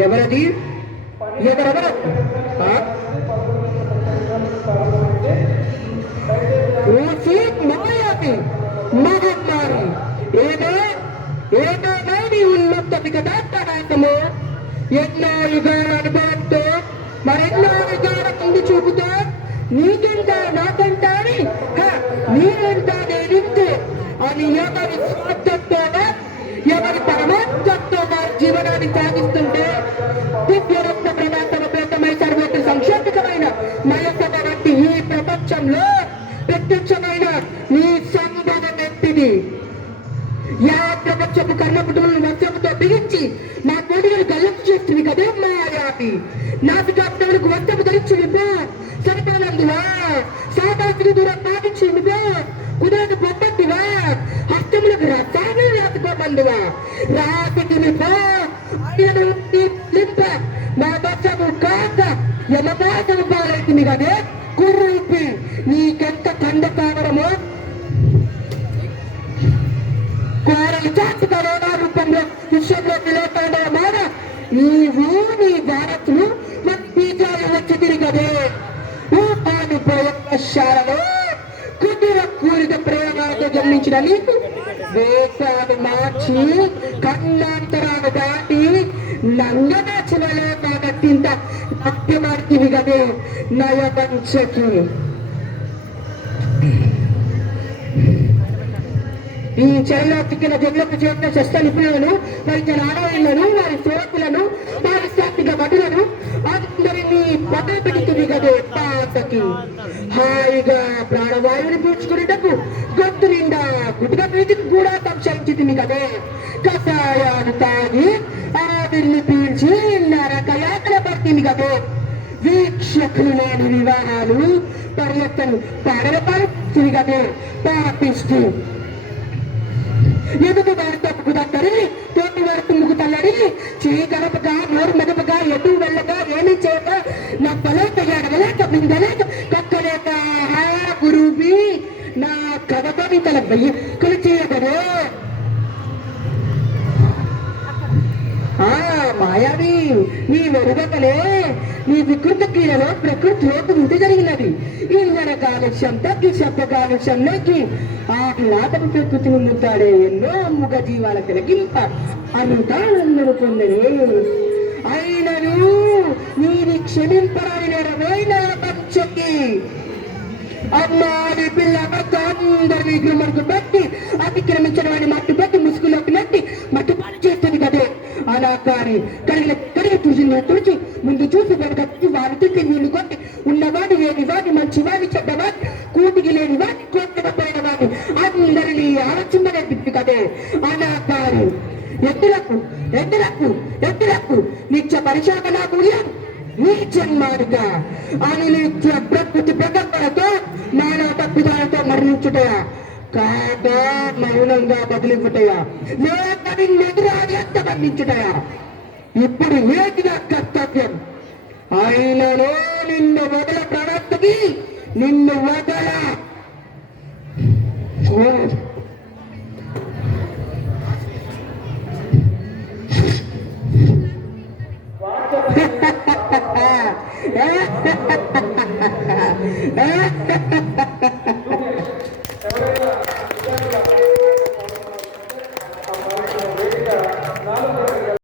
ఎవరది? ఎవరెవరు? మాయావి మహమ్మారి ఏదో ఏదో నీ ఉన్నతమి కదా తడాకము ఎన్నో యుగాల అనుభవంతో మరెన్నో యుగాల ముందు చూపుతో నీకెంత నాకెంత అని నేనెంత నేనింతే అని ఎవరి స్వార్థంతోనే ఎవరి పరమాత్మతో వారి జీవనాన్ని సాగిస్తుంటే దివ్యరత్న ప్రదాతమై సర్వత్ర సంక్షేపకమైన మయొక్క వంటి ఈ ప్రపంచంలో ప్రత్యక్షమైన నీ సంబంధం ఎత్తిది యా ప్రపంచపు కర్ణపుటములను వస్త్రముతో బిగించి నా కోడిని గల్లకు చేస్తుంది కదే మాయావి నాసికాపుటములకు వస్త్రము ధరించింది సరిపోనందువా సాదాసికి దూరం పాటించింది కుదరదు పొప్పట్టివా హస్తములకు రసాన్ని రాసుకోమందువా రాసికి లింప నా దశము కాక యమపాసము పాలైతుంది కదే కుర్రూపి నీకెంత కండ కావడమో కోరలు చాచి కరోనా రూపంలో విశ్వంలో నిలబడే మాట నీవు నీ భారత్ను బీజాలు వచ్చి తిరిగదే ఊపాను ప్రయోగశాలలో కుదిర కూరిత ప్రయోగాలతో జన్మించిన నీకు వేషాలు మార్చి కన్నాంతరాలు దాటి నంగనాచలలో కాబట్టింత నాట్యమాడితివి గదే నయవంచకి ఈ చెరలో చిక్కిన జన్లకు చేసిన శస్త్ర నిపుణులను వైద్య నారాయణులను వారి సేవకులను పారిశ్రామిక భటులను అందరినీ పదపెడుతుంది కదే పాతకి హాయిగా ప్రాణవాయువుని పీల్చుకునేటకు గొంతు నిండా గుడ్డ వీటికి కూడా సంశయించింది కదే కషాయాలు తాగి ఆవిరిని పీల్చి నరకయాతన పడుతుంది కదే వీక్షకులు లేని వివాహాలు పర్యటన పడవపడుతుంది కదే పాపిస్తూ ఎదుటి వారి తప్పుకు దగ్గరి తోటి వారి తుమ్ముకు తల్లడి చేయి గడపగా నోరు మెదపగా ఎటు వెళ్ళగా ఏమీ చేయక నవ్వలేక ఎడవలేక మింగలేక కక్కలేక గురువి నా కథని తల బయ్యకులు చేయగలే మాయావి నీ వెరుగకలే నీ వికృత క్రియలో ప్రకృతిలో వృద్ధి జరిగినది ఇంధన కాలుష్యం తగ్గి శబ్ద కాలుష్యం నెగ్గి ఆ నాటక ప్రకృతిని ముద్దాడే ఎన్నో మూగ జీవాల తిలకింప అంతానందను పొందనే అయినను నీది క్షమింపరాని నెరవేన పంచకి అమ్మాది పిల్ల భర్త అందరి విగ్రహకు పెట్టి అతిక్రమించిన వాడిని మట్టు పెట్టి ముసుగులోకి నెట్టి మట్టు పాలు చేస్తుంది కదే అలా కానీ కడిగి తుడిచి ముందు చూసి వెనక వారి తిట్టి నీళ్లు కొట్టి ఉన్నవాడు లేని వాడిని మంచివాడి చెడ్డవాడి కూటికి లేని వాడిని కోట్లపోయిన వాడిని అందరినీ ఆలోచిందనే తిప్పి కదే అలా కానీ ఎద్దులకు ఎద్దులకు ఎద్దులకు నిత్య పరిశోధన మూల్యం నీ జన్మానిగా అని నిత్య ప్రకృతి ప్రకటనతో నానా తప్పిదాలతో మరణించుటయా కాగా మౌనంగా బదిలిపుటయా లేక నిన్నెదురాని అంత మరణించుటయా ఇప్పుడు ఏది నా కర్తవ్యం అయినలో నిన్ను వదల ప్రణాత్తుకి నిన్ను వదల